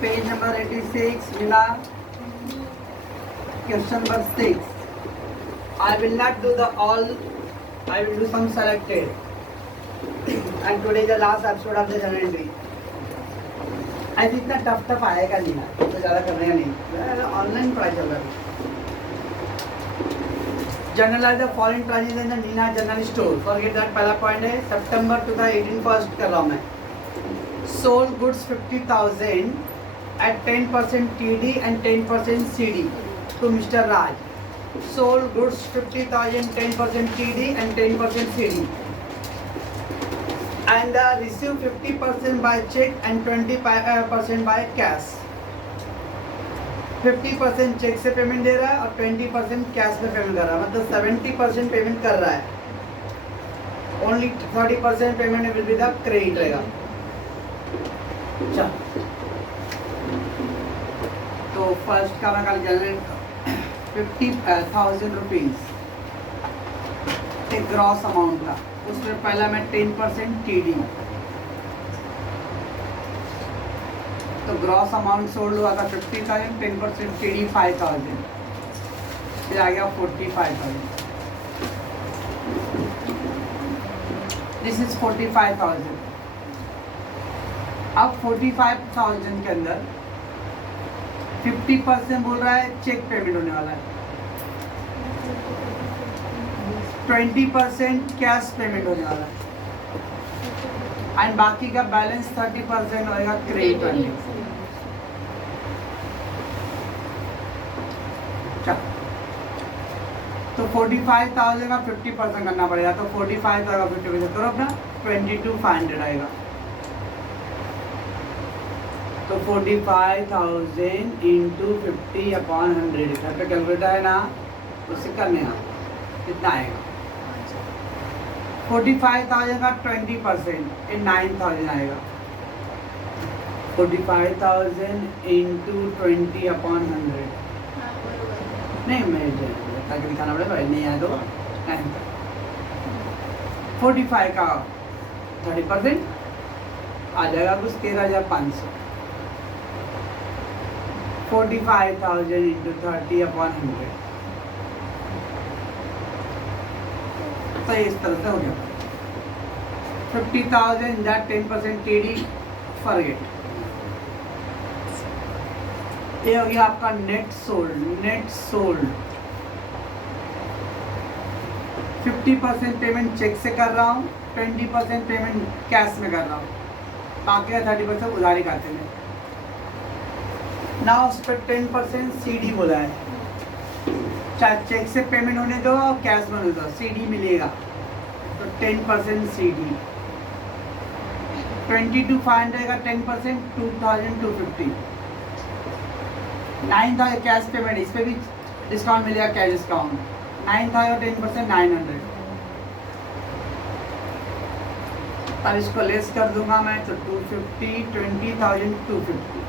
Page number 86, Mina. Question number 6. I will not do the all. I will do some selected. And today is the last episode of the journal entry. ऐसे इतना tough आएगा नहीं ना, तो ज़्यादा करने का नहीं, ऑनलाइन पढ़ाई चल रहा है. Journalize the foreign transaction in the Nina General Store. Forget that. पहला पॉइंट है सितंबर 2018 फर्स्ट कर रहा हूँ मैं. Sold goods 50,000 at 10% TD and 10% CD to Mr. Raj. Sold goods 50,000, 10% TD and 10% CD. And received 50% by check and 20% by cash. 50% check से payment दे रहा है और 20% कैश में पेमेंट कर रहा है, मतलब 70% पेमेंट कर रहा है. Only 30% payment will be the credit रहेगा. चल तो फर्स्ट का मैं कल जनरेट 50,000 रुपीज़ एक ग्रॉस अमाउंट का. उसमें पहला मैं 10% TD, तो ग्रॉस अमाउंट सोल्ड हुआ था 50,000, 10% TD 5,000, फिर आ गया 45,000. This is 45,000. अब 45,000 के अंदर 50% बोल रहा है चेक पेमेंट होने वाला है, 20% कैश पेमेंट होने वाला है, एंड बाकी का बैलेंस 30% होएगा क्रेडिट वाले. तो 45,000 का 50% करना पड़ेगा, तो 45,000 का 50% करो अपना 22,500 आएगा. तो 45,000 इंटू 50/100 घर पे कैलकुलेटर है ना, उससे करने का कितना आएगा. 45,000 का 20% 9,000 आएगा. 45,000 इंटू 20/100 नहीं, मैं ताकि दिखाना पड़ेगा, नहीं आया तो 45 का 30% आ जाएगा कुछ 13,500. 45,000 इंटू 30/100, तो इस तरह से हो गया. 50,000 that 10% TD फॉरगेट. ये हो गया आपका नेट सोल्ड. 50% पेमेंट चेक से कर रहा हूँ, 20% पेमेंट कैश में कर रहा हूँ, बाकी का 30% उधारी खाते में. ना उस पर 10% CD बोला है, चाहे चेक से पेमेंट होने दो और कैश में होने दो, CD मिलेगा. तो 10% CD 22,500 का 10% 2,250. 9,000 कैश पेमेंट, इस पर भी डिस्काउंट मिलेगा, कैश डिस्काउंट 9,000 10% 900. अब इसको लेस कर दूंगा मैं, तो 250 20,250.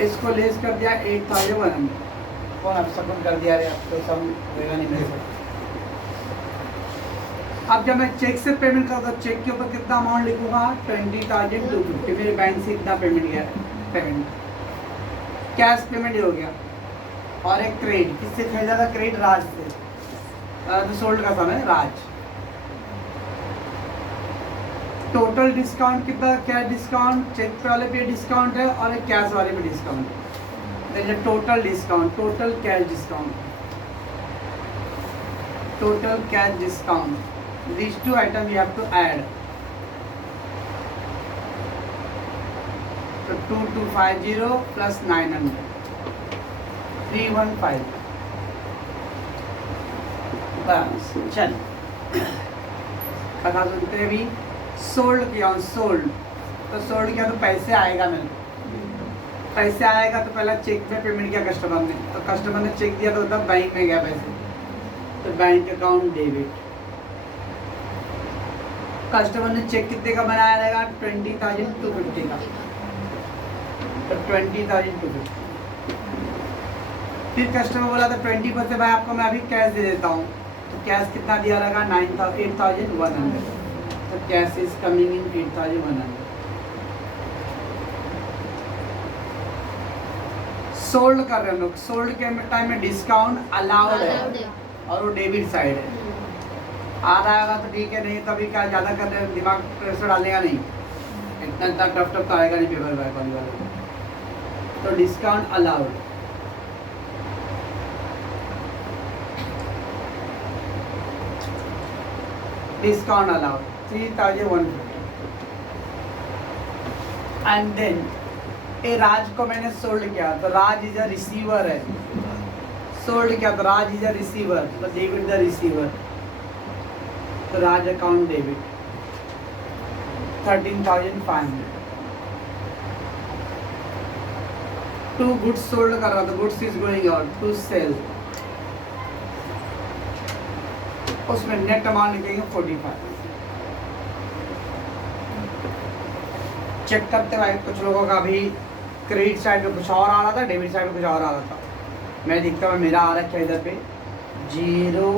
इसको लेस कर दिया 8,100. कौन अब सब कर दिया रे, अब तो सब होगा नहीं मेरे से. अब जब मैं चेक से पेमेंट करता हूँ, चेक के ऊपर कितना अमाउंट लिखूंगा 20,250. मेरे बैंक से इतना पेमेंट गया पेमेंट. कैश पेमेंट हो गया. और एक क्रेडिट, किससे खरीदा था क्रेडिट? राज से. तो सोल्ड का समय राज. टोटल डिस्काउंट कितना? कैश डिस्काउंट, चेक वाले पे डिस्काउंट है और एक कैश वाले पे डिस्काउंट है. Total discount, total cash discount, total cash discount. These two items you have to add. So 2,250 plus 900, 315. बस चल कथा सुनते हैं. अभी सोल्ड किया हूँ, सोल्ड तो सोल्ड किया तो पैसे आएगा मेरे को. पैसे आएगा तो पहला चेक में पेमेंट किया कस्टमर ने, तो कस्टमर ने चेक दिया तो तब बैंक में गया पैसे, तो बैंक अकाउंट डेबिट. कस्टमर ने चेक कितने का बनाया रहेगा? 20,250 का, तो 20,250. फिर कस्टमर बोला था 20% भाई आपको मैं अभी कैश दे देता हूँ, तो कैश कितना दिया रहेगा? 8,100. तो cash is coming in 8,100. Sold कर रहे हैं हम लोग, सोल्ड के टाइम में डिस्काउंट अलाउड है और वो डेबिट साइड है। आ रहा होगा तो ठीक है, नहीं तभी क्या ज़्यादा कर रहे हैं, दिमाग प्रेशर डालेगा नहीं, इतना टफ तो आएगा नहीं पेपर बैक वाली वाले। तो discount allowed, discount allowed 3150। And then a Raj को मैंने सोल्ड किया तो राज इज अ रिसीवर है, सोल्ड किया तो राज इज अ रिसीवर, तो डेबिट द रिसीवर, तो Raj account debit 13,500। To goods sold कर रहा था, goods is going out to sale, उसमें नेट अमाउंट लिखेंगे 45। चेक करते भाई कुछ लोगों का भी क्रेडिट साइड में कुछ और आ रहा था, डेबिट साइड में कुछ और आ रहा था। मैं देखता हूँ मेरा आ रहा है इधर पे 0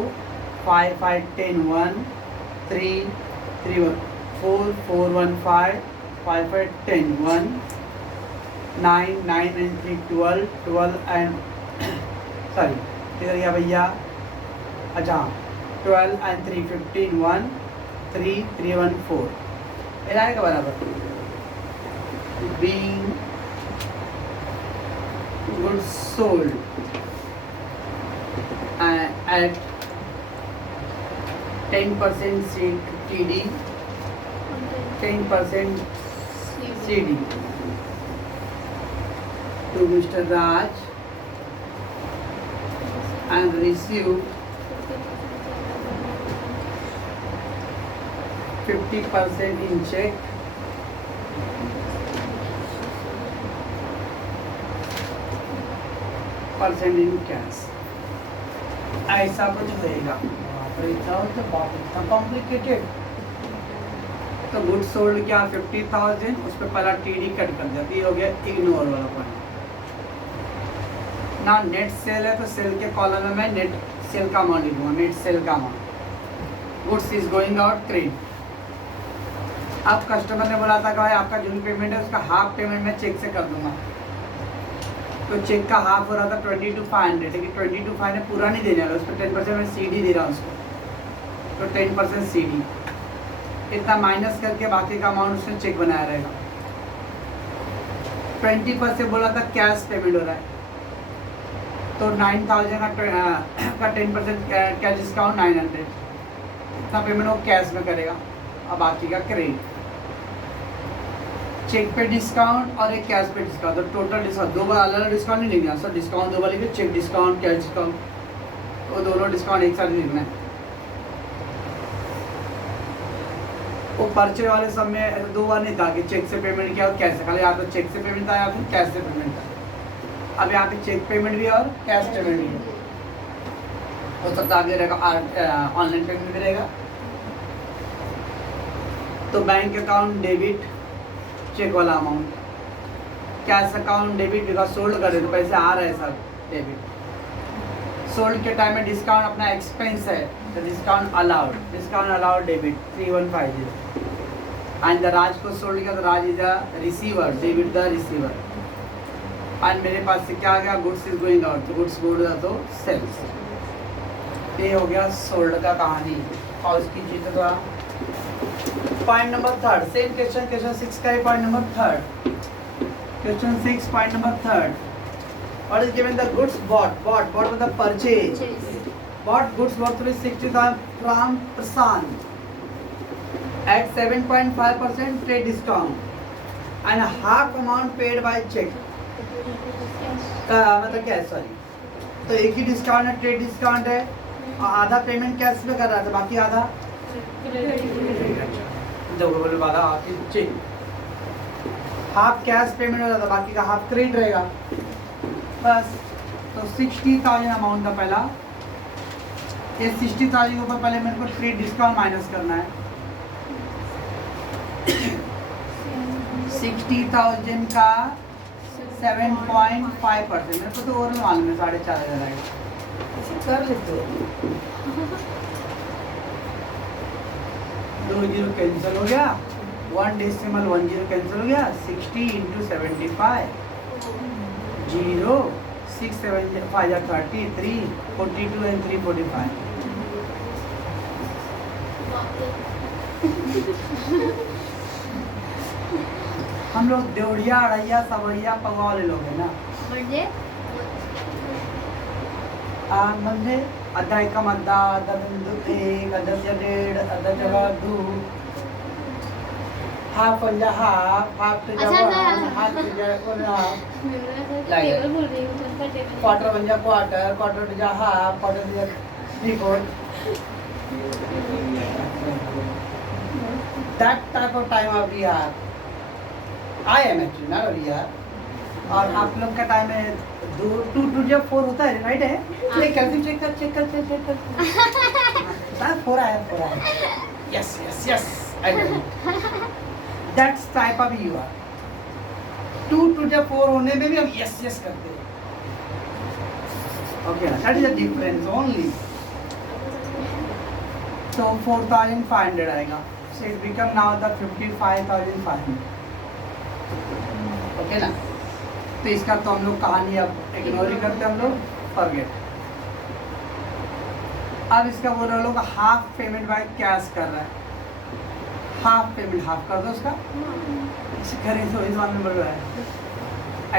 5 5 10 1 3 3 1 4 4 1 5 5 5 10 1 9 9 and 3 12 12 and सॉरी किधर गया भैया, अच्छा 12 and 3 15 1 3 3 1 4, ये आएगा बराबर। being goods sold at 10% TD, 10% CD to Mr. Raj and received 50% in check, % in cash। ऐसा कुछ होएगा, इतना कॉम्प्लिकेटेड। तो गुड सोल्ड क्या 50,000, उस पर पहला TD कट कर दिया, ये हो गया इग्नोर वाला पॉइंट। ना नेट सेल है तो सेल के कॉलम में मैं नेट सेल का अमाउंट लिखूंगा, नेट सेल का amount. Goods is going out credit. अब कस्टमर ने बोला था कि भाई आपका जो भी पेमेंट है उसका हाफ पेमेंट मैं चेक से कर दूंगा, तो चेक का हाफ हो रहा था 22,500, लेकिन 22,500 पूरा नहीं देने वाला, उस पर 10% मैं CD दे रहा हूँ उसको, तो 10% CD इतना माइनस करके बाकी का अमाउंट उसने चेक बनाया रहेगा। 20% बोला था कैश पेमेंट हो रहा है, तो 9,000 का 10% कैश डिस्काउंट 900, इतना पेमेंट वो कैश में करेगा और बाकी का क्रेडिट। चेक पे डिस्काउंट और एक कैश पे डिस्काउंट, तो टोटल डिस्काउंट दो बार अलग अलग डिस्काउंट नहीं लिखना सर, डिस्काउंट दो बार लिखिए, चेक डिस्काउंट कैश डिस्काउंट, वो दोनों डिस्काउंट एक साथ लिखना है। वो पर्चे वाले सब में ऐसा दो बार नहीं था कि चेक से पेमेंट किया और कैश से, खाली यहाँ तो चेक से पेमेंट था या फिर कैश से पेमेंट था। अब यहाँ पे चेक पेमेंट भी है और कैश पेमेंट भी है, हो सकता आगे रहेगा ऑनलाइन पेमेंट भी रहेगा। तो बैंक अकाउंट डेबिट चेक वाला amount, cash account debit because sold कर रहे तो पैसे आ रहे हैं सब डेबिट। सोल्ड के टाइम में डिस्काउंट अपना एक्सपेंस है तो discount allowed debit 3150। And the Raj को सोल्ड किया तो Raj is a receiver, debit the receiver. And मेरे पास से क्या आ गया, गुड्स इज गोइंग आउट, तो गुड्स गुड तो सेल्स। ये हो गया सोल्ड का कहानी। और उसकी चीज़ तो point number third, same question, question 6 का point number third, question 6 point number third. What is given the goods bought was the purchase. Bought goods worth 60,000 from Prasant at 7.5% trade discount and half amount paid by check. मतलब क्या है, sorry, तो एक ही discount है, trade discount है, और आधा payment cash में कर रहा था, बाकी आधा बोले वाला चेक, हाफ कैश पेमेंट हो रहा था, बाकी का हाफ क्रेडिट रहेगा बस। तो 60,000 अमाउंट था पहला, ये 60,000 के ऊपर पहले मेरे को ट्रेड डिस्काउंट माइनस करना है। 60,000 का 7.5%, मेरे को तो और मालूम है 4,500 आएगा, ऐसे कर लेते हो। 2 जीरो कैंसिल हो गया, 1 डेसिमल 1 जीरो कैंसिल हो गया, 60 × 75 0 6 7 5 30 3 42 and 3 45. हम लोग देवड़िया अड़ैया सवड़िया पगवा वाले लोग हैं ना. म्हणजे अर्धा एकम अर्धा अर्धा बिंदू एक अर्धा डेढ़ अर्धा जगह दो हाफ पंजा हाफ तुझा वन हाफ तुझा क्वार्टर पंजा क्वार्टर तुझा हाफ क्वार्टर तुझा three fourth. That type of time of year I am actually not a year. और आप लोग का टाइम है 2 होता है राइट है. चेक कर 4 आया yes I know that's type of you are. 2 4 होने में भी हम यस करते हैं. ओके ना, that is the difference only. तो 4500 आएगा. So it become now the 55,500. Okay ना. तो इसका तो हम लोग कहानी अब इग्नोर ही करते हम लोग, फॉरगेट. अब इसका बोल रहे लोग हाफ पेमेंट बाय कैश कर रहा है. हाफ पेमेंट हाफ कर दो उसका. करें तो इस में बोल रहा है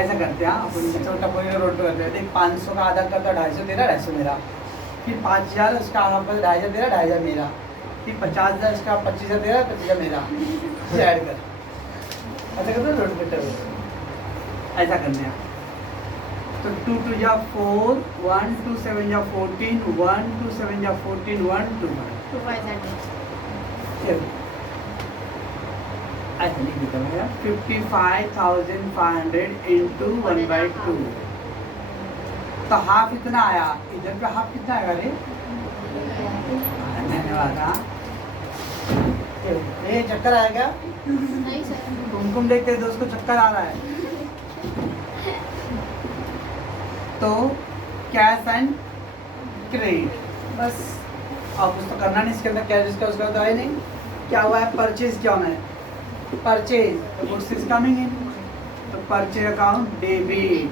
ऐसा करते हैं. अपन छोटा कोई रोड पे करते हैं. देख 500 का आधा करता 250 तेरा 250 मेरा. फिर 5000 उसका हाफ कर 250 तेरा 250 मेरा. फिर 50,000 उसका 25,000 तेरा 25,000 मेरा. ऐड कर ऐसा करते हैं रोड पे ऐसा करने हैं. तो 2 2 जा 4 1 2 7 जा 14 1 2 7 जा 14 1 2 ऐसा नहीं लिखा है. 55,500 इंटू 1/2. तो हाफ इतना आया. इधर पे हाफ कितना आएगा रे. धन्यवाद. हाँ ये चक्कर आएगा. कुमकुम देखते दोस्त को चक्कर आ रहा है. तो कैश एंड क्रेडिट बस. आप कुछ तो करना नहीं इसके अंदर. क्या जिसका उसका तो है नहीं. क्या हुआ है परचेज क्या होना है. Purchase goods is coming in. तो परचेज अकाउंट डेबिट.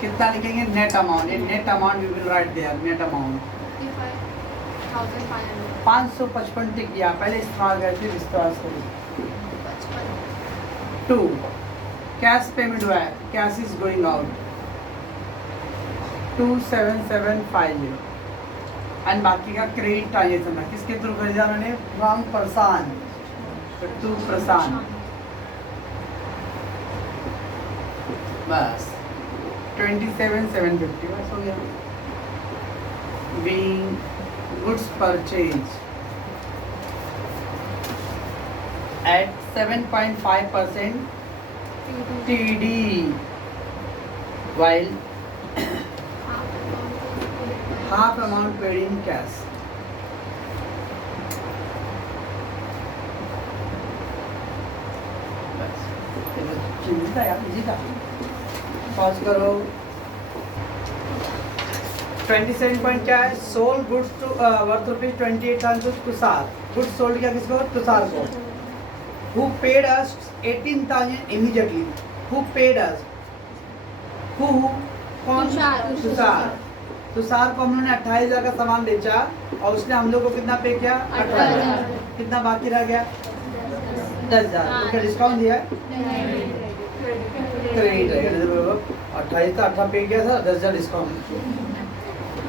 कितना लिखेंगे नेट अमाउंट. ये net amount we will write there. Net amount 555 tick गया. पहले इस्तेमाल करते थे इस्तेमाल करिए. 2 कैश पेमेंट हुआ है. Cash is going out 27750. And बाकी का क्रेडिट ट्रांजेक्शन है. किसके थ्रू खरीदा उन्होंने. फ्रॉम प्रशांत. तो 2 प्रशांत. बस 27,750 बस हो गया. Being goods purchase at 7.5% TD while half amount paid in cash. बस इजी था यार. इजी था. पॉज करो. 27 पॉइंट क्या है. Sold goods to worth rupees 28,000 Tushar. Goods sold किया किसको. तुषार को. Who paid us 18,000 immediately? Who paid us? Who? कौन. तुषार. तुषार को हम लोगों ने 28,000 का सामान बेचा और उसने हम लोग को कितना पे किया. 18,000. कितना बाकी रह गया. 10,000. उसका डिस्काउंट दिया. क्रेडिट रहेगा. 28 का 18 पे किया था. 10,000 डिस्काउंट.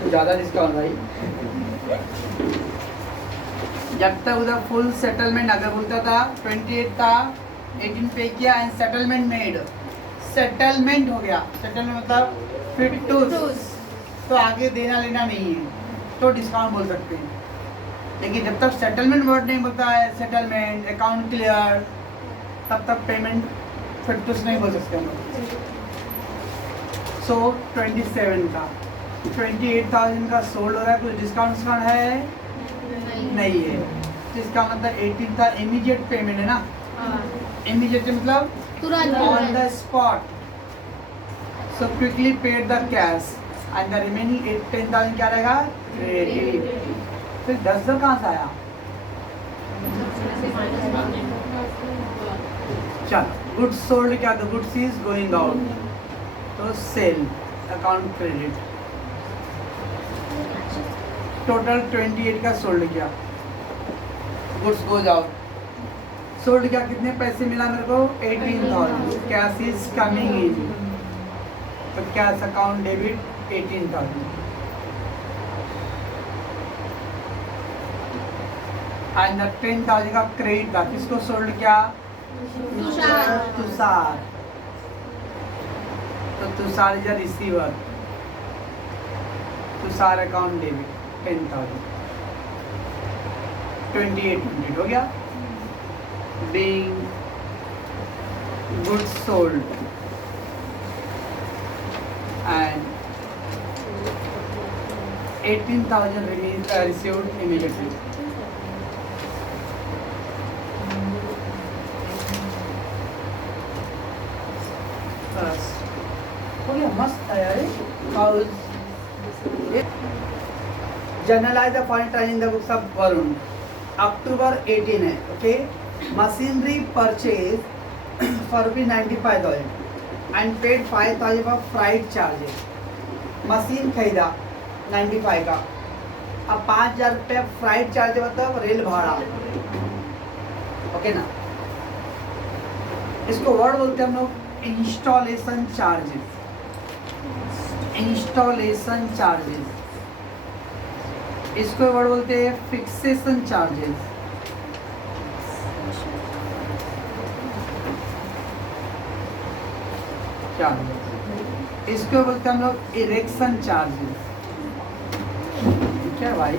तो ज़्यादा डिस्काउंट भाई. जब तक उधर फुल सेटलमेंट अगर बोलता था 28 था 18 पे किया एंड सेटलमेंट मेड. सेटलमेंट हो गया. सेटलमेंट मतलब फिट टू. तो आगे देना लेना नहीं है तो डिस्काउंट बोल सकते हैं. लेकिन जब तक सेटलमेंट वर्ड नहीं बोलता है. सेटलमेंट अकाउंट क्लियर तब तक पेमेंट फिट टू नहीं बोल सकते हम लोग. सो 27 का 28,000 का सोल्ड हो रहा है. कुछ डिस्काउंट है नहीं है. जिसका मतलब 18 का इमीडिएट पेमेंट है ना. इमीडिएट मतलब on the spot. So quickly paid the cash and the remaining 10,000 क्या रहेगा. क्रेडिट. फिर 10,000 कहाँ से आया. चलो गुड्स सोल्ड क्या. The goods is going out. तो सेल अकाउंट क्रेडिट, टोटल 28 का सोल्ड किया, गुड्स गोज आउट, सोल्ड किया, कितने पैसे मिला मेरे को 18,000, कैश इज कमिंग इन, तो कैश अकाउंट डेबिट 18,000। एंड 10,000 का क्रेडिट था, किसको सोल्ड किया, तुषार, तो Tushar is a receiver, Tushar account debit 10,000, 28 हो गया। Being goods sold and 18,000 received immediately. बस हो गया, मस्त है यार। Journalise the foreign transition the books of Varun, October 18 है, okay. Machinery purchase for ₹95,000 and paid 5,000 for freight charges. Machine खरीदा 95 का, अब 5,000 रुपये फ्राइट चार्ज मतलब रेल भाड़ा, ओके ना। इसको वर्ड बोलते हैं हम लोग इंस्टॉलेशन चार्जेस, इंस्टॉलेशन चार्जेस, इसको वर्ड बोलते हैं फिक्सेशन चार्जेस, इसको बोलते हैं हम लोग इरेक्शन चार्जेस। क्या भाई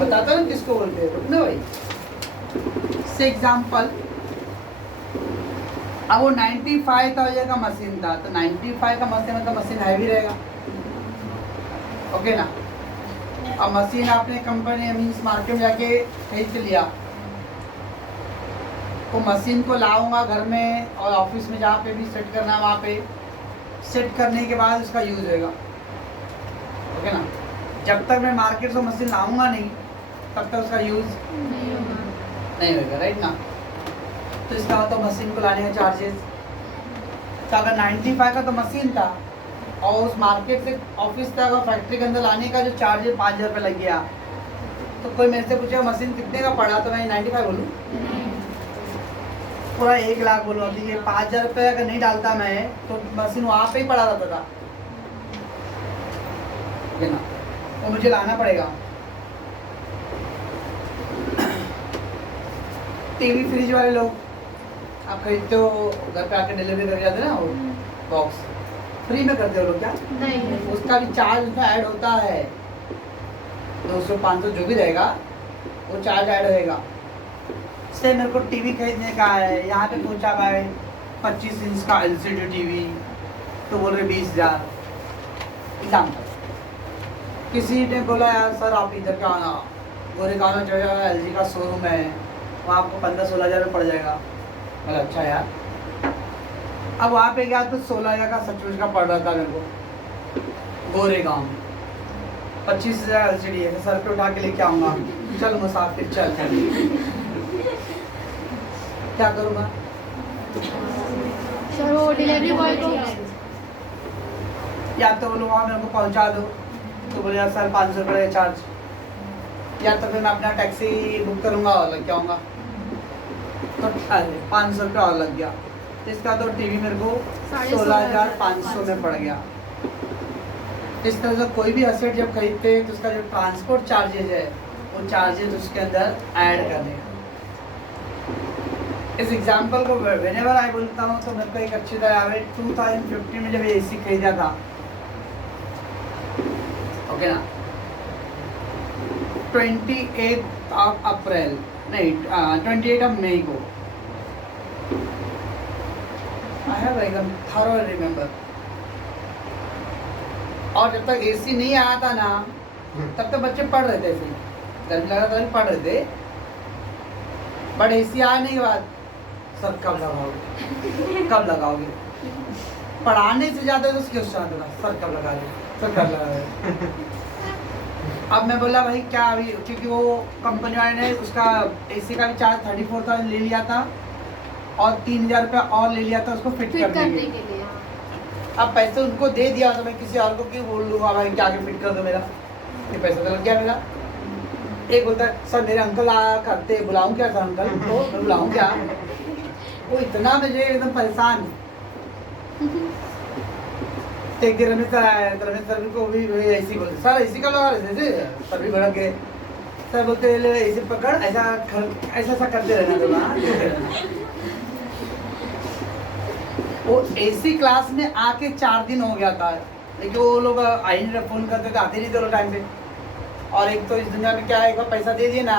बताता हूँ किसको बोलते हैं, रुकना भाई। से एग्जाम्पल, अब वो 95,000 का मशीन था, तो 95 का मशीन मतलब मशीन हैवी रहेगा, ओके ना। अब मशीन आपने कंपनी मीन्स मार्केट में जाके खरीद लिया, तो मशीन को लाऊंगा घर में और ऑफिस में जहाँ पे भी सेट करना है वहाँ पे सेट करने के बाद उसका यूज़ होगा, ओके ना। जब तक मैं मार्केट से मशीन लाऊंगा नहीं तब तक उसका यूज़ नहीं होगा, राइट ना। तो इसका तो मशीन को लाने का चार्जेस, तो अगर 95 का तो मशीन था और उस मार्केट से ऑफिस तक और फैक्ट्री के अंदर लाने का जो चार्जेस 5,000 रुपये लग गया, तो कोई मेरे से पूछेगा मशीन कितने का पड़ा, तो मैं 95 बोलूँ, पूरा 1 लाख बोलूँ। तो ये 5,000 रुपये अगर नहीं डालता मैं तो मशीन वहाँ पे ही पड़ा रहता था, है ना, तो मुझे लाना पड़ेगा। टीवी फ्रिज वाले लोग आप खरीदते हो, घर पे आके डिलीवरी करके जाते हैं ना, वो बॉक्स फ्री में करते हो लोग क्या? नहीं, उसका भी चार्ज उसमें ऐड होता है, 200-500 जो भी रहेगा वो चार्ज ऐड होएगा। से मेरे को टीवी खरीदने का है, यहाँ पे पूछा भाई 25 इंच का LCD टीवी, तो बोल रहे 20,000। एग्जाम्पल, किसी ने बोला यार सर आप इधर का आना, गोरेगांव में जो है LG का शोरूम है, वहाँ आपको 15-16 हज़ार में पड़ जाएगा। मतलब अच्छा यार, अब वहाँ पे गया तो 16,000 का सचमुच का पड़ रहा था मेरे को गोरेगांव में। 25,000 LCD है, सर पे उठा के लेके आऊँगा, चल मुसाफिर चल, क्या करूँगा सर? वो डिलीवरी बॉय को या तो बोलो वहाँ मेरे को पहुँचा दो, तो बोले यार सर 500 रुपये चार्ज, या तो फिर मैं अपना टैक्सी बुक करूँगा और लग जाऊँगा, तो 500 रुपये और लग गया। इसका तो टीवी मेरे को 16,500 में पड़ गया। इस तरह से कोई भी असेट जब खरीदते हैं तो उसका जो ट्रांसपोर्ट चार्जेज है वो चार्जेज उसके अंदर ऐड कर देगा। इस एग्जाम्पल को व्हेनेवर आई बोलता हूँ तो मेरे को एक अच्छी तरह आवे 2015 में जब AC खरीदा था, ओके ना, 28 अप्रैल नहीं 28 मई को, आई हैव एकदम थॉरो रिमेम्बर। और जब तक AC नहीं आया था ना तब तक बच्चे पढ़ रहे थे, ऐसे गर्मी लगा था पढ़ रहे थे, बट AC आने के बाद सर कब लगाओगे कब लगाओगे, पढ़ाने से ज़्यादा तो उसके उत्साह था, सर कब लगा रहे सर कब लगा रहे। अब मैं बोला भाई क्या अभी, क्योंकि वो कंपनी वाले ने उसका AC का भी चार्ज 34,000 ले लिया था और 3,000 रुपया और ले लिया था उसको फिट करने के लिए। अब पैसे उनको दे दिया तो मैं किसी और को क्यों बोल लूँगा भाई क्या आगे फिट कर दो मेरा, ये पैसा तो लग गया मेरा। एक बोलता है सर मेरे अंकल आ करते, बुलाऊँ क्या सर अंकल तो मैं बुलाऊँ क्या, वो इतना मुझे एकदम परेशान। एक दिन रमेश सर आया, रमेश सर को भी ऐसी बोलते सर ऐसी का लगा रहे थे, सर भी भड़क गए। सर बोलते ऐसे पकड़ ऐसा ऐसा करते रहना तो वो एसी क्लास में आके 4 दिन हो गया था, लेकिन वो लोग आई नहीं, फोन करते थे आते नहीं थे टाइम पे। और एक तो इस दुनिया में क्या है, एक बार पैसा दे दिए ना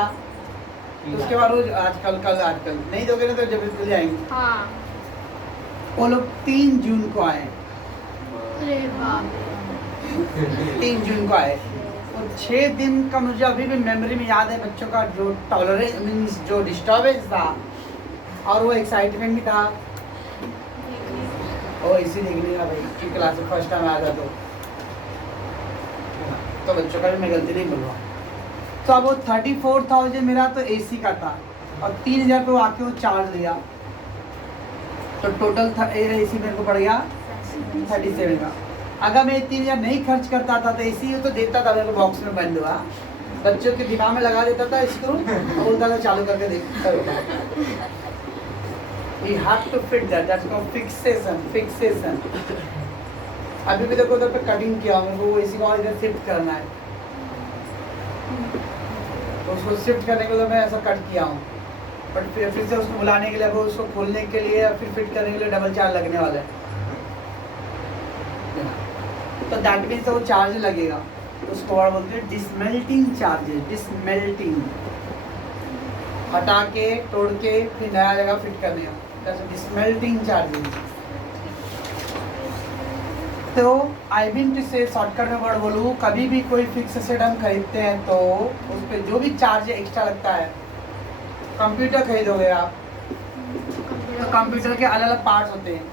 तो उसके बाद रोज आजकल नहीं दोगे ना तो जब मिल जाएंगे। हाँ। वो लोग 3 जून को आए, 3 जून को आए और 6 दिन का मुझे अभी भी मेमोरी में याद है, बच्चों का जो टॉलरेंस मीन्स जो डिस्टर्बेंस था और वो एक्साइटमेंट भी था। ओ इसी देखने का भाई कि क्लास में फर्स्ट टाइम आया था तो बच्चों का भी मैं गलती नहीं बोलूँगा। तो अब वो 34,000 मेरा तो एसी का था और 3,000 पे वो आके वो चार्ज लिया, तो टोटल एसी मेरे को पड़ गया 37 का। अगर मैं 3,000 नहीं खर्च करता था तो एसी तो देता था मेरे को बॉक्स में बंद हुआ, बच्चों के दिमाग में लगा देता था स्क्रू और बोलता था चालू करके देख करो। We have to fit that. That's called fixation. अभी भी देखो उधर पे कटिंग किया, मेरे को वो एसी को और इधर शिफ्ट करना है, तो उसको शिफ्ट करने के लिए मैं ऐसा कट किया हूँ, बट फिर से उसको बुलाने के लिए, अब उसको खोलने के लिए फिर फिट करने के लिए डबल चार्ज लगने वाला है, तो दैट मीन्स वो चार्ज लगेगा। उसको और बोलते हैं डिसमेल्टिंग चार्जेस। डिसमेल्टिंग हटा के तोड़ के फिर नया जगह फिट करने का, डिसमेल्टिंग चार्जेस। तो आई बीन टू से शॉर्टकट में वर्ड बोलूँ, कभी भी कोई फिक्स एसेट हम खरीदते हैं तो उस पर जो भी चार्ज एक्स्ट्रा लगता है, कंप्यूटर खरीदोगे आप तो कंप्यूटर के अलग अलग पार्ट्स होते हैं,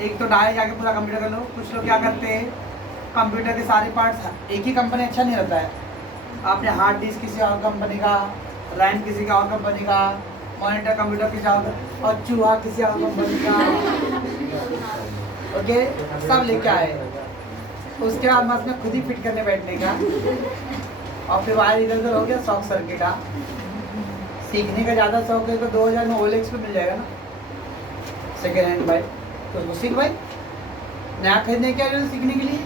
एक तो डायरेक्ट जाके पूरा कंप्यूटर कर लो। कुछ लोग क्या करते हैं, कंप्यूटर के सारे पार्ट्स एक ही कंपनी अच्छा नहीं रहता है, आपने हार्ड डिस्क किसी और कंपनी का, रैम किसी का और कंपनी का, मॉनिटर कंप्यूटर किसी और, और चूहा किसी और कंपनी का, ओके सब लेके आए। उसके बाद बस में खुद ही फिट करने बैठने का और फिर वायर इधर उधर हो गया, शौक सर्किट का। सीखने का ज़्यादा शौक है तो 2000 में OLX पे मिल जाएगा ना सेकेंड हैंड बाइक, तो उसको सीख भाई, नया खरीदने क्या है सीखने के लिए,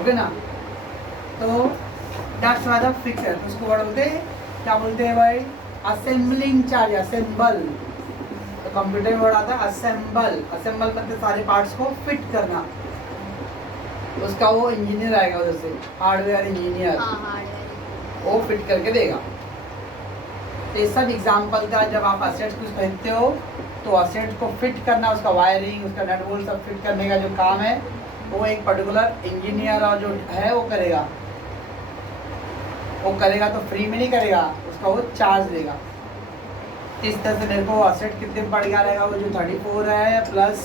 ओके ना। तो दैट्स वाई द फिक्सर, उसको वर्ड बोलते हैं, क्या बोलते हैं भाई, असेंबलिंग चार्ज, असेंबल। तो कंप्यूटर में वर्ड आता है असेंबल। असेंबल मतलब सारे पार्ट्स को फिट करना, उसका वो इंजीनियर आएगा उधर से, हार्डवेयर इंजीनियर, वो फिट करके देगा। तो ये सब एग्जाम्पल था, जब आप असेट्स कुछ खरीदते हो तो असेट को फिट करना, उसका वायरिंग, उसका नट बोल्ट सब फिट करने का जो काम है वो एक पर्टिकुलर इंजीनियर और जो है वो करेगा। वो करेगा तो फ्री में नहीं करेगा, उसका वो चार्ज देगा। इस तरह से मेरे को असेट कितने पड़ गया रहेगा, वो जो 34 है प्लस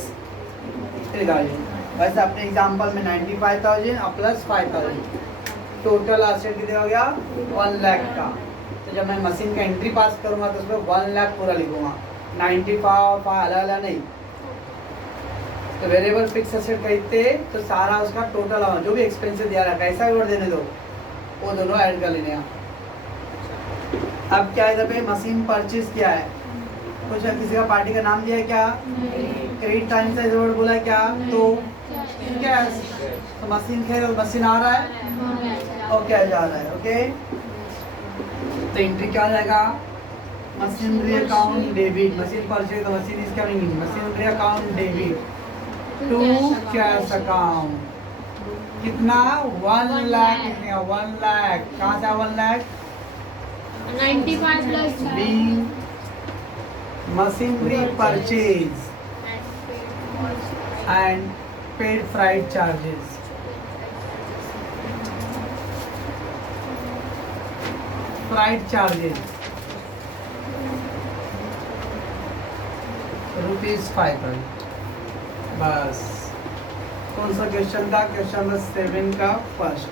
3000। वैसे अपने एग्जाम्पल में 95,000 और प्लस 5,000, टोटल असेट कितने हो गया 1 लाख का। तो जब मैं मशीन का एंट्री पास करूँगा तो उसमें 1 लाख पूरा लिखूँगा, 95 अलग अलग नहीं। तो वेरिएबल फिक्स एसेट खरीदते तो सारा उसका टोटल अमाउंट जो भी एक्सपेंसेस दिया रहा कैसा भी देने दो, वो दोनों ऐड कर लेने का। अब क्या इधर पे मशीन परचेज किया है, कुछ किसी का पार्टी का नाम दिया है क्या, क्रेडिट टाइम से वर्ड बोला है क्या, तो क्या है तो मशीन खरीद, मशीन आ रहा है और क्या जा रहा है, ओके। तो एंट्री क्या हो जाएगा, machinery account debit, machine purchase तो machine is coming, machinery account debit to cash account. कितना 1 लाख, 1 लाख कहाँ से 1 lakh 95 plus being machinery purchase and paid freight charges. Freight charges ₹500। बस कौन सा क्वेश्चन था, क्वेश्चन नंबर 7 का फर्स्ट,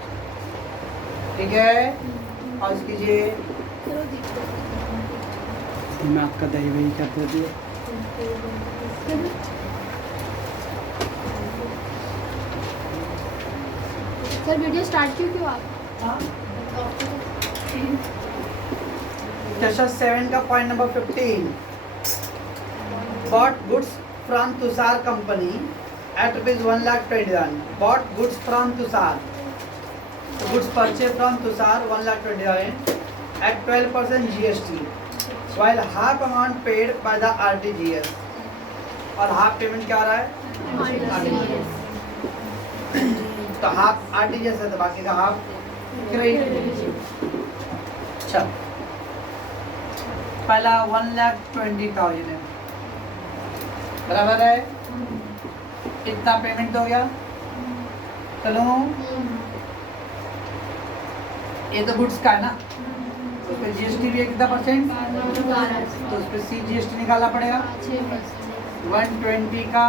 ठीक है। आज कीजिए, मैं आपका दही वही करते थे। सर वीडियो स्टार्ट क्यों आप? सेशन 7 का point number 15, bought goods from Tushar company at rupees 1,21,000. Bought goods from Tushar. The goods purchased from Tushar 1,20,000 at 12% GST, while half amount paid by the RTGS. और half payment क्या आ रहा है? RTGS. तो half RTGS है तो बाकी का half credit. अच्छा, पहला 1,20,000 है, बराबर है, कितना पेमेंट हो गया? चलो, ये तो गुड्स का है ना, तो उस पर जीएसटी भी है कितना परसेंट? 12। तो उस पर सी जीएसटी निकालना पड़ेगा। 120 का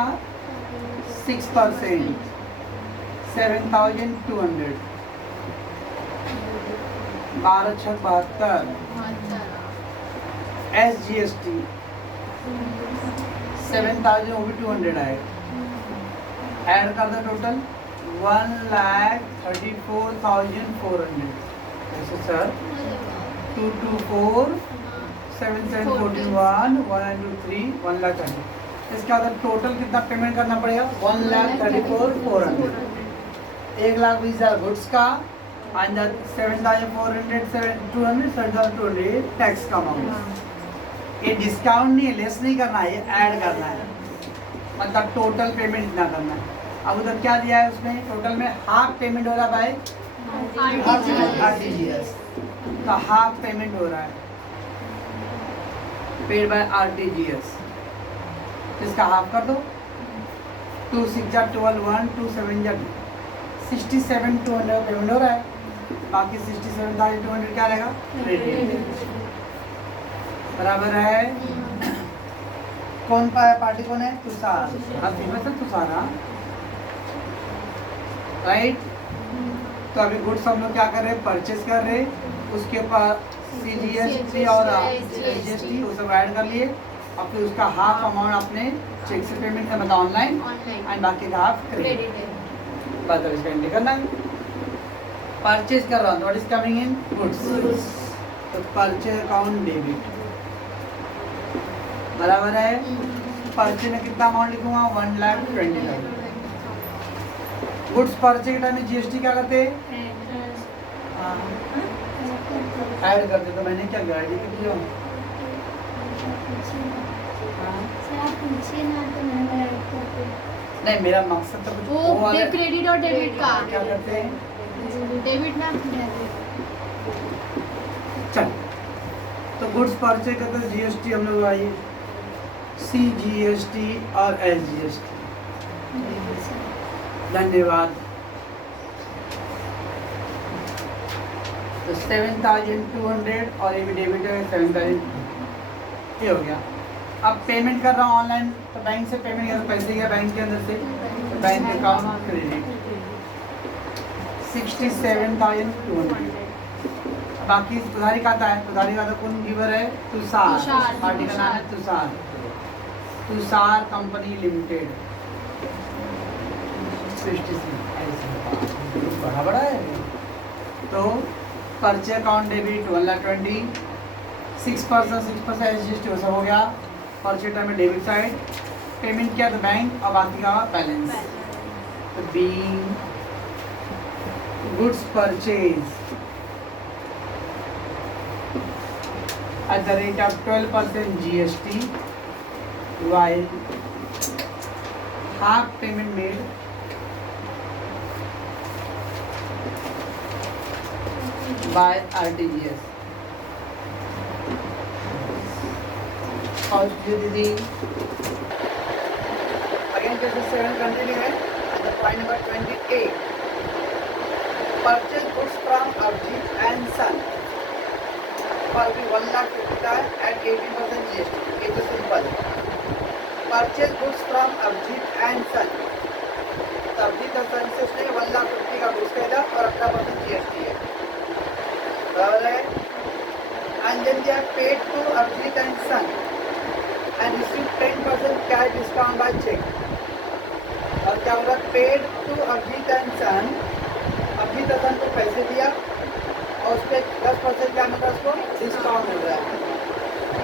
6%, 7,200, 12,72। एस जीएसटी 7,000, वो भी 200 आएगा। ऐड कर दो, टोटल 1,34,400। ऐसे सर 224 7,741 193 1,30,000। इसके बाद टोटल कितना पेमेंट करना पड़ेगा? 1,34,400। 1,20,000 गुड्स का, 7,400 200 7,200 टैक्स का अमाउंट। ये डिस्काउंट नहीं है, लेस नहीं करना है, ये ऐड करना है, मतलब टोटल पेमेंट इतना करना है। अब उधर क्या दिया है उसमें? टोटल में हाफ पेमेंट हो रहा है बाय आरटीजीएस, तो हाफ पेमेंट हो रहा है पेड बाय आरटीजीएस। इसका हाफ कर दो, 2 6 12 1 2 7 67,200 पेमेंट हो रहा है, बाकी 67,200 क्या रहेगा? क्रेडिट। बराबर है। कौन पाया? पार्टी कौन है? तुषार। हाँ, फेमस है तुषार। हाँ, राइट। तो अभी गुड्स हम लोग क्या कर रहे हैं? परचेज कर रहे हैं, उसके ऊपर सीजीएसटी और जीएसटी वो सब ऐड कर लिए, और फिर उसका हाफ अमाउंट अपने चेक से पेमेंट करना, मतलब ऑनलाइन, एंड बाकी का हाफ क्रेडिट। बात अब इसका एंट्री करना है। परचेज कर रहा हूँ, what is coming in? Goods. तो परचेज अकाउंट डेबिट, बराबर है। परचेज में कितना अमाउंट लिखूंगा? 1,20,000। गुड्स परचेज के टाइम में जीएसटी क्या करते हैं? ऐड करते। तो मैंने क्या गाड़ी किया? नहीं, मेरा मकसद तो कुछ वो क्रेडिट और डेबिट का क्या करते हैं? डेबिट ना। चल, तो गुड्स परचेज करते हैं, जीएसटी हम लोग आई सी जीएसटी और एस जीएसटी। धन्यवाद। तो 7,200 और ये भी डेबिट है 7,000, ये हो गया। अब पेमेंट कर रहा हूँ ऑनलाइन, तो बैंक से पेमेंट कर, पैसे गया बैंक के अंदर से, तो बैंक अकाउंट क्रेडिट 67,200। बाकी उधारी खाता है, उधारी खाता कौन गिवर है? तुषार। पार्टी का नाम है तुषार, तुषार कंपनी लिमिटेड। बड़ा बड़ा है। तो परचे अकाउंट डेबिट 1,20,000, 6% एस जीएसटी सब हो गया। परचे टाइम में डेबिट साइड पेमेंट किया तो बैंक, और बाकी का बैलेंस। तो being goods purchase at the rate of 12% GST, while half payment made by RTGS. और दीदी again कैसे 7 continue है, the point number 28, purchase goods from Abhijit and Son पर भी 1,50,000 at 18% GST। ये तो simple. Purchase goods from Abhijit and son, तो अभिजीत और सन से उसने 1,50,000 का गुड्स खरीदा और 18% GST है, बराबर है। And then they are paid to Abhijit and son and receive 10% cash discount by cheque. और क्या होगा? Paid to Abhijit and son, Abhijit हसन को पैसे दिया और उस पर 10% क्या मिल रहा है, उसको डिस्काउंट मिल रहा है।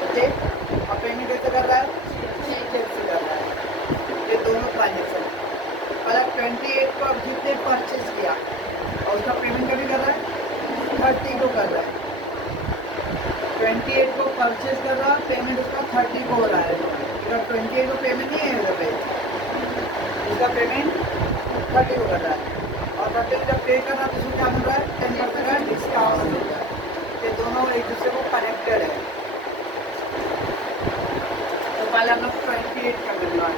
ओके, और पेमेंट कैसे कर रहा है, चेक से कर रहा है। ये दोनों ट्रांजेक्शन मतलब 28 को अभिजीत ने परचेज किया और उसका पेमेंट कभी कर रहा है, 30 को कर रहा है। 28 को परचेज कर रहा है, पेमेंट उसका 30 को हो रहा है। अगर 28 को पेमेंट नहीं है इधर पे, उसका पेमेंट 30 को कर रहा है और 30 को जब पे कर रहा है तो उसको क्या मिल रहा है, 10% का डिस्काउंट मिल रहा है। ये दोनों एक दूसरे को कनेक्टेड है। तो पहले हम लोग 28 का मिल रहा है,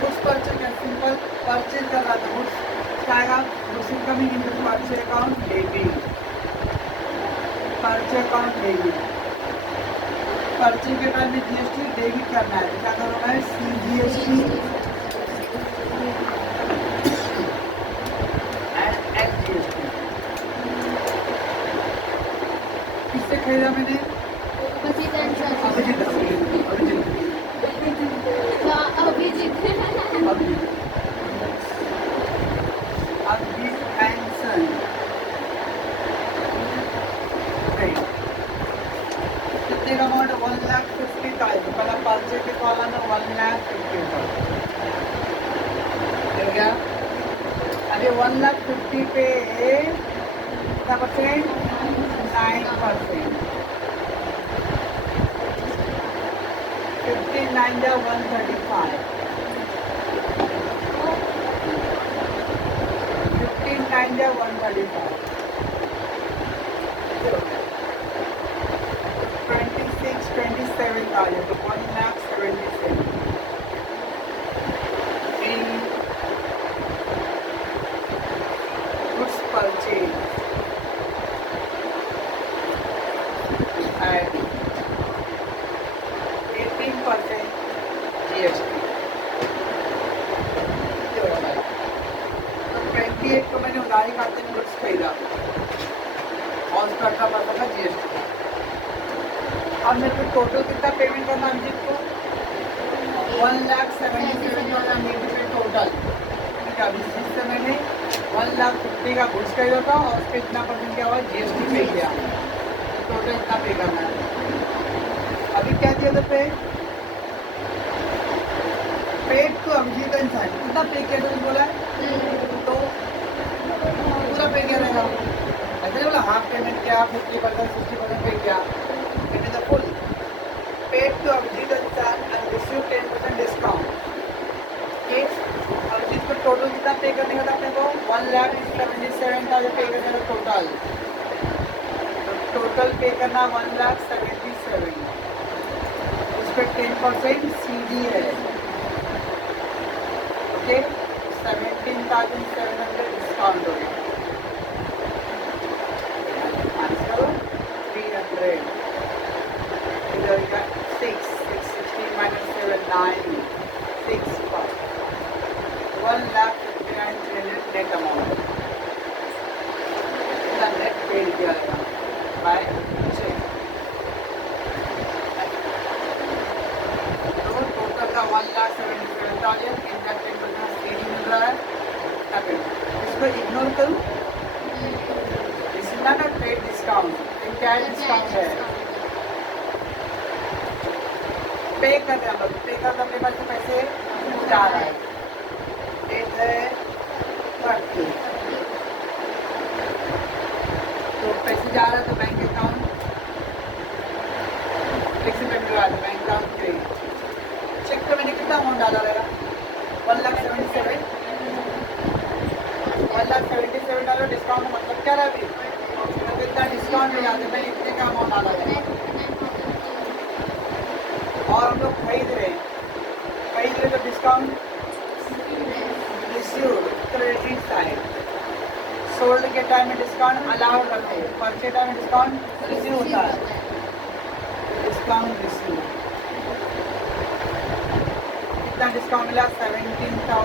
गुड्स परचेज का सिंपल परचेज कर रहा था, गुड्स क्या आएगा, goods incoming into purchase account debit, purchase account debit. Purchase के टाइम में जीएसटी डेबिट करना है, तो क्या करना है, CGST एंड SGST। किससे खरीदा मैंने, Abhijit and sir. Abhijit and son. कितने का अमाउंट, 1,50,000। पहला परचेज के कॉलम में 1,50,000 मिल गया। अभी 1,50,000 पे कितना परसेंट, 9%। 59 या 135, 59 या 135, 26, 27,000, तो 1,77,000। Goods purchase at 18% GST। तो 28 को मैंने उधारी खाते में गुड्स खरीदा और उसका 18% का GST। अब मेरे को टोटल कितना पेमेंट करना है अभिजीत को, 1,77,000 टोटल। ठीक है, अभी जिससे मैंने 1,50,000 का गुड्स खरीदा था और उस पर इतना परसेंट क्या हुआ, GST पे किया, टोटल इतना पे करना है। अभी क्या दिया था पे टू अभिजीत एंड सन, कितना पे किया था बोला है, तो पूरा पे किया रहेगा। ऐसे नहीं बोला हाफ पेमेंट किया, 50%, 60% पे किया, it is the full paid to Abhijit and son and receive 10% discount. Okay, Abhijit को टोटल कितना पे करने का था अपने को, 1,77,000 पे करने का टोटल। टोटल पे करना 1,77,000, उस पर 10% CD है। ओके, 17,700 डिस्काउंट हो गया। आंसर 300, इधर का 660 minus 7, 9, 6, 5, 1,59,300 नेट अमाउंट। इसका नेट पेड किया जाएगा बाय चेक। तो टोटल का 1,77,000, इनका 10% CD मिल रहा है। इसको इग्नोर करूँ, इसका ना पेड डिस्काउंट, क्या डिस्काउंट है, पे कर रहे हैं हम लोग, पे कर अपने पास से पैसे जा रहा है, डेट है 30, तो पैसे जा रहा है तो बैंक अकाउंट फ्लेक्सिबल मिल रहा है, बैंक अकाउंट क्रेडिट। चेक तो मैंने कितना अमाउंट डाला रहेगा, 1,77,000, 1,77,000 डिस्काउंट मतलब क्या रहा अभी, तो कितना डिस्काउंट मिल जाता है, मैं इतने का अमाउंट डाला है। और हम लोग खरीद रहे तो discount received credit side, sold के टाइम में डिस्काउंट अलाउड करते हैं, परचेज टाइम में डिस्काउंट रिसीव होता है, डिस्काउंट रिसीव। कितना डिस्काउंट मिला, 17,700।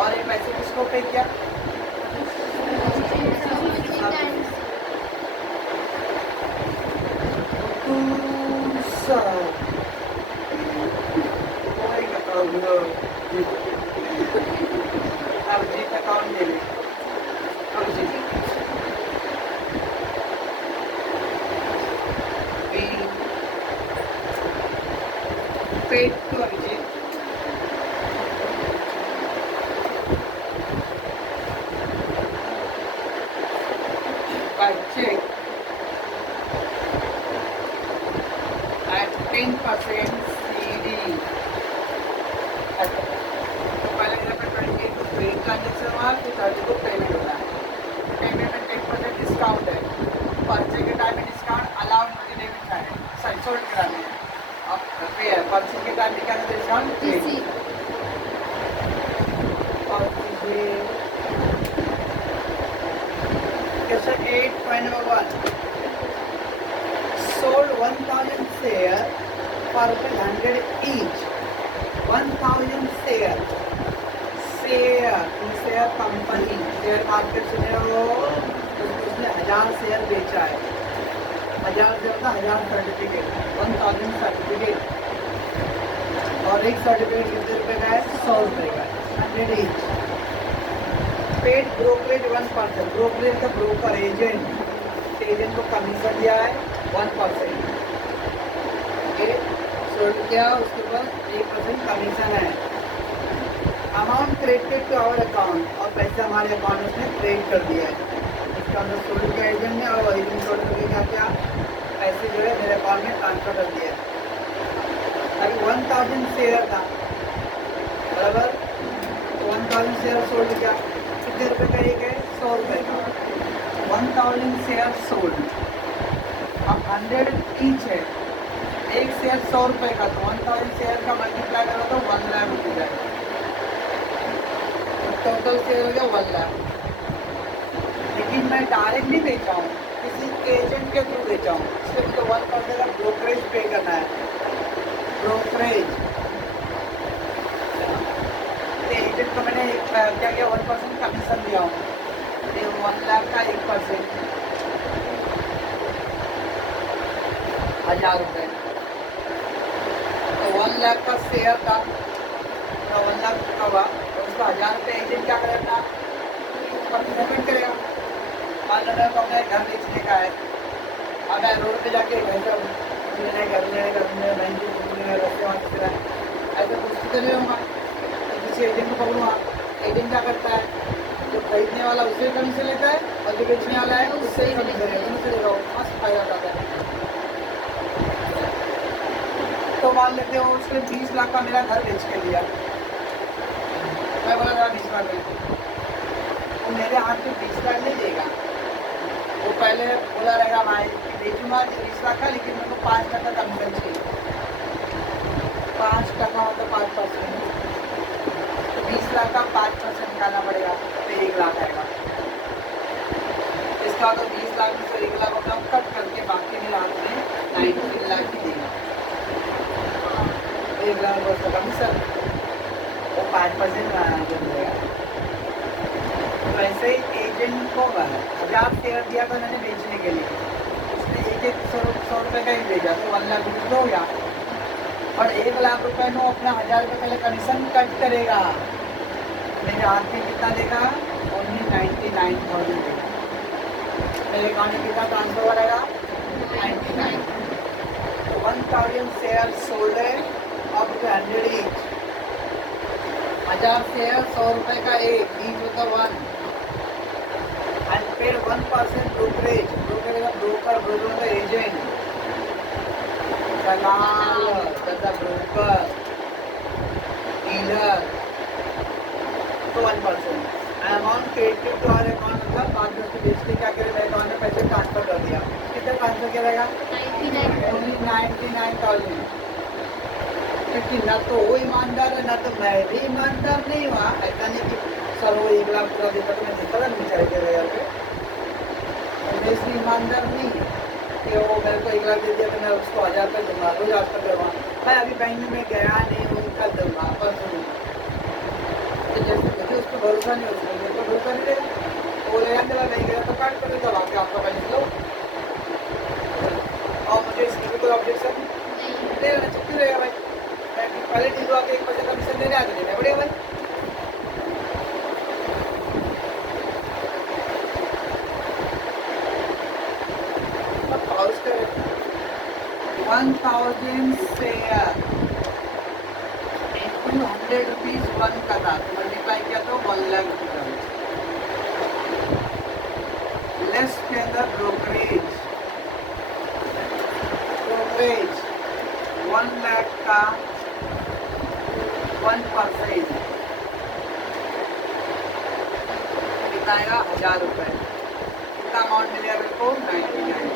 और ये पैसे किसको पे किया, कोई paid to Abhijit. By check at 10% CD. तो पहले मेरा पे 28 को क्रेडिट ट्रांजेक्शन हुआ, फिर 30 को पेमेंट होता है. पेमेंट में 10% डिस्काउंट है. परचेज के टाइम में डिस्काउंट अलाउड होती डेबिट है, सॉरी सोल्ड कराने हैं. अब पे है परचेज के टाइम में क्या होता है डिस्काउंट? TC. और ये Question 8, point number 1. Sold 1,000 share for ₹100 each. 1,000 share. Share company. Share market से जो उसने 1000 शेयर बेचा है. 1000 से होता 1000 सर्टिफिकेट. 1000 सर्टिफिकेट. और एक सर्टिफिकेट कितने रुपए का है? 100 रुपए का है. 100 each. Paid brokerage 1%. ब्रोकरेज का ब्रोकर एजेंट को कमीशन दिया है 1%. ओके, सोल्ड किया, उसके ऊपर 1% कमीशन है. Amount credited to our account, और पैसा हमारे अकाउंट में उसने क्रेडिट कर दिया है. इसका मतलब सोल्ड किया एजेंट ने, और एजेंट सोल्ड करके क्या किया, पैसे जो है मेरे अकाउंट में ट्रांसफर कर दिया. अभी 1000 शेयर था बराबर, 1000 शेयर सोल्ड किया. कितने रुपए का एक है? 100 रुपए का. 1000 शेयर सोल्ड. अब 100 ईच है. एक शेयर 100 रुपए का, तो 1000 शेयर का मल्टीप्लाई करो तो 1 लाख रुपये जाएगा. टोटल शेयर हो गया 1 लाख. लेकिन मैं डायरेक्ट नहीं बेचा हूँ, किसी एजेंट के थ्रू बेचा हूँ, इसलिए मुझे 1% का ब्रोकरेज पे करना है. ब्रोकरेज एजेंट को मैंने क्या किया, 1% कमीशन दिया हूँ. ये 1 लाख का 1%, 1000 रुपये. तो 1 लाख का शेयर था, 1 लाख का हुआ, और उसका 1000 रुपये एजेंट क्या करेगा, पेमेंट करेगा. मान लो मेरे को अपना घर बेचने का है. अब मैं रोड पे जाके घर लेने घर में बैंक ऐसे कुछ तो नहीं होगा. किसी एजेंट को पकड़ूँगा, एजेंट क्या करता है, जो खरीदने वाला उससे कमीशन लेता है, और जो बेचने वाला है उससे ही कमीशन लेता है. उससे लेगा, मस्त फायदा उठाता है. तो मान लेते हो उसने 20 लाख का मेरा घर बेच के लिया. मैं बोला था 20 लाख में, वो मेरे हाथ में 20 लाख नहीं देगा. वो पहले बोला रहेगा भाई बेचूंगा 20 लाख का, लेकिन मेरे को 5% कमीशन चाहिए. 5% हो तो 5%, 20 लाख का 5% निकालना पड़ेगा, तो 1 लाख आएगा. इसका तो 20 लाख में से 1 लाख अपना कट करके बाकी मेरे हाथ में 19 लाख ही देगा. 1 लाख का कमीशन, वो 5% मिलेगा. वैसे एजेंट को 1000 शेयर दिया था मैंने बेचने के लिए, उसने एक 100 रुपये का ही भेजा, तो 1 लाख रुपये हो गया. और 1 लाख रुपये में अपना 1000 रुपये पहले कमीशन कट करेगा. मेरे हाथ में कितना देगा? ओनली 99,000 देगा. मेरे अकाउंट में कितना ट्रांसफर हो रहेगा? 99. तो 1000 शेयर सोल्ड है, अब 100 ईच. 1000 शेयर 100 रुपये का एक, ईच होता 1. and paid 1% brokerage. Brokerage का broker, broker का agent. Dalal, the broker, dealer. तो 1%. Amount credit to our account, मतलब 5 के बेच के क्या करे, मेरे अकाउंट में पैसे ट्रांसफर कर दिया. कितना ट्रांसफर किया रहेगा? 99,000. क्योंकि ना तो वो ईमानदार है, ना तो मैं भी ईमानदार नहीं हुआ. ऐसा नहीं कि सर वो 1 लाख पूरा देता तो मैं देता था नहीं चाहिए 1,000 रुपये. मैं इसलिए ईमानदार नहीं है कि वो मेरे को 1 लाख दे दिया तो मैं उसको 1000 रुपये दूंगा, रोज आज तक दूंगा. मैं अभी बैंक में गया नहीं हूँ, कल दूंगा, परसों दूंगा. तो जैसे मुझे उस पर भरोसा नहीं, उसको मेरे को भरोसा नहीं रहेगा. वो ले जाने वाला नहीं गया तो काट कर देता, आके आपका पैसे लो. और मुझे इसमें भी कोई ऑब्जेक्शन नहीं रहना चाहिए. क्यों रहेगा भाई? मैं पहले डील हुआ के 1% कमीशन देने आगे देना बढ़िया भाई. और उसके 1000 शेयर 100 रुपीज वन का था तो मल्टीप्लाई किया तो 1 लाख रुपये। लेस के अंदर ब्रोकरेज 1 लाख का 1% कितना आएगा 1000 रुपये। कितना अमाउंट मिलेगा मेरे को 99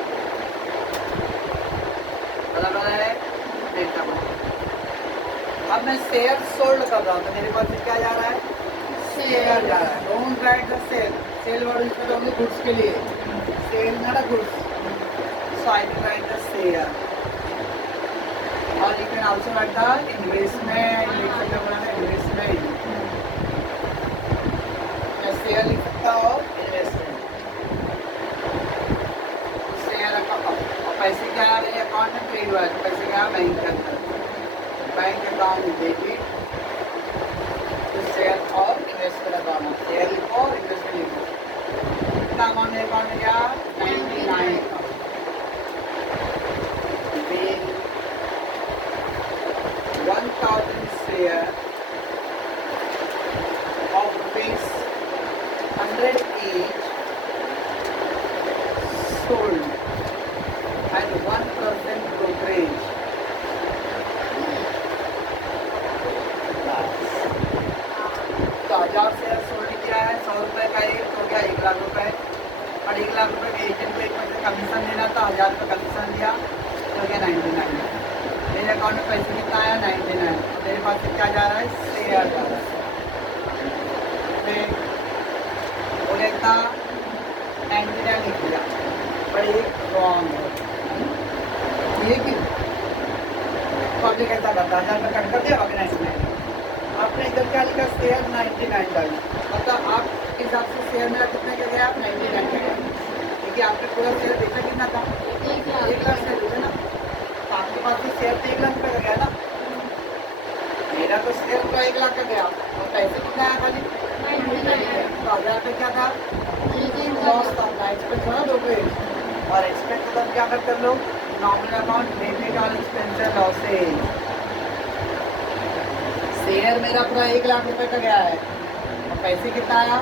बराबर है डेटा। अब मैं शेयर सोल्ड कर रहा हूँ तो मेरे पास क्या जा रहा है शेयर जा रहा है। Don't write the sale, sale word use करते ओनली गुड्स के लिए, sale not a goods, so I will write the share. और you can also write the investment, लिख सकते हो इन्वेस्टमेंट, मैं शेयर लिख सकता हूँ इन्वेस्टमेंट। शेयर अकाउंट और पैसे क्या है मेरे अकाउंट में ट्रेड हुआ है तो पैसे क्या है बैंक के अंदर, बैंक अकाउंट डेबिट तो शेयर और इन्वेस्टमेंट अकाउंट, शेयर लिखो और इन्वेस्टमेंट लिखो। कितना अमाउंट मेरे अकाउंट में गया 99 being 1000 share of rupees 100 each sold at 1% brokerage. तो 1000 शेयर सोल्ड किया है, 100 रुपये का एक हो गया 1 लाख रुपए, और 1 लाख रुपए में एजेंट को 1% कमीशन देना था, 1000 रुपये कमीशन दिया तो गया 99। मेरे अकाउंट में पैसे कितना आया 99, मेरे पास से क्या जा रहा है शेयर जा रहा है। बोले इतना 99 लिख दिया पर एक रॉन्ग है, ये कि पब्लिक ऐसा करता 1000 रुपये कट कर दिया बाकी 99। आपने इधर क्या लिखा शेयर 99 डाली, मतलब आप हिसाब से शेयर मेरा कितने का गया आप 99 का गया, क्योंकि आपने पूरा शेयर बेचा कितना था 1 लाख शेयर बेचा ना, तो आपके पास भी शेयर तो 1 लाख रुपये का गया ना। मेरा तो शेयर पूरा 1 लाख का गया और पैसे कितना आया खाली 99। तो 1000 रुपये क्या था लॉस था, एक्सपेंस था ना 2 पे, और एक्सपेंस मतलब क्या करते लोग नॉमिनल अकाउंट डेबिट और एक्सपेंस लॉसेज। शेयर मेरा पूरा 1 लाख रुपए का गया है और पैसे कितना आया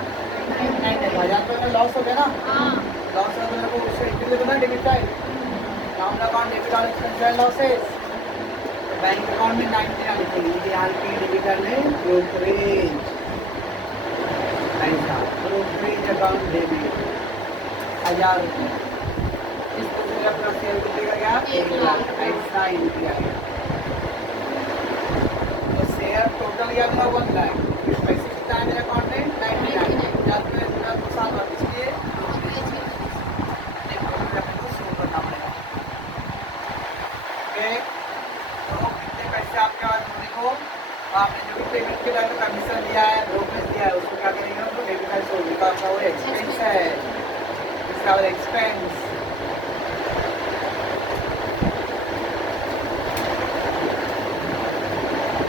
99, 1000 रुपये में लॉस हो गया ना। लॉस हो गया तो उससे इंक्रीज होना debit side, nominal account debit और एक्सपेंस लॉसेज। बैंक अकाउंट में 99 लिखेंगे, यहाँ पे डेबिटर में ब्रोकरेज ऐसा, ब्रोकरेज अकाउंट डेबिट 1000 रुपये, इस तरह से अपना शेयर कितने का गया 1 लाख, ऐसा एंट्री आएगा। शेयर टोटल गया मेरा 1 लाख, पैसे कितना है मेरे अकाउंट में 99, 1000 रुपये पूरा 2 साल बाद, इसलिए शुरू करना पड़ेगा। ओके, तो कितने पैसे आपके पास देखो, आपने जो भी पेमेंट के टाइम कमीशन दिया है, ब्रोकरेज दिया है, उसको क्या करेंगे हम लोग डेबिट साइड से, वो एक्सपेंस है, इसका एक्सपेंस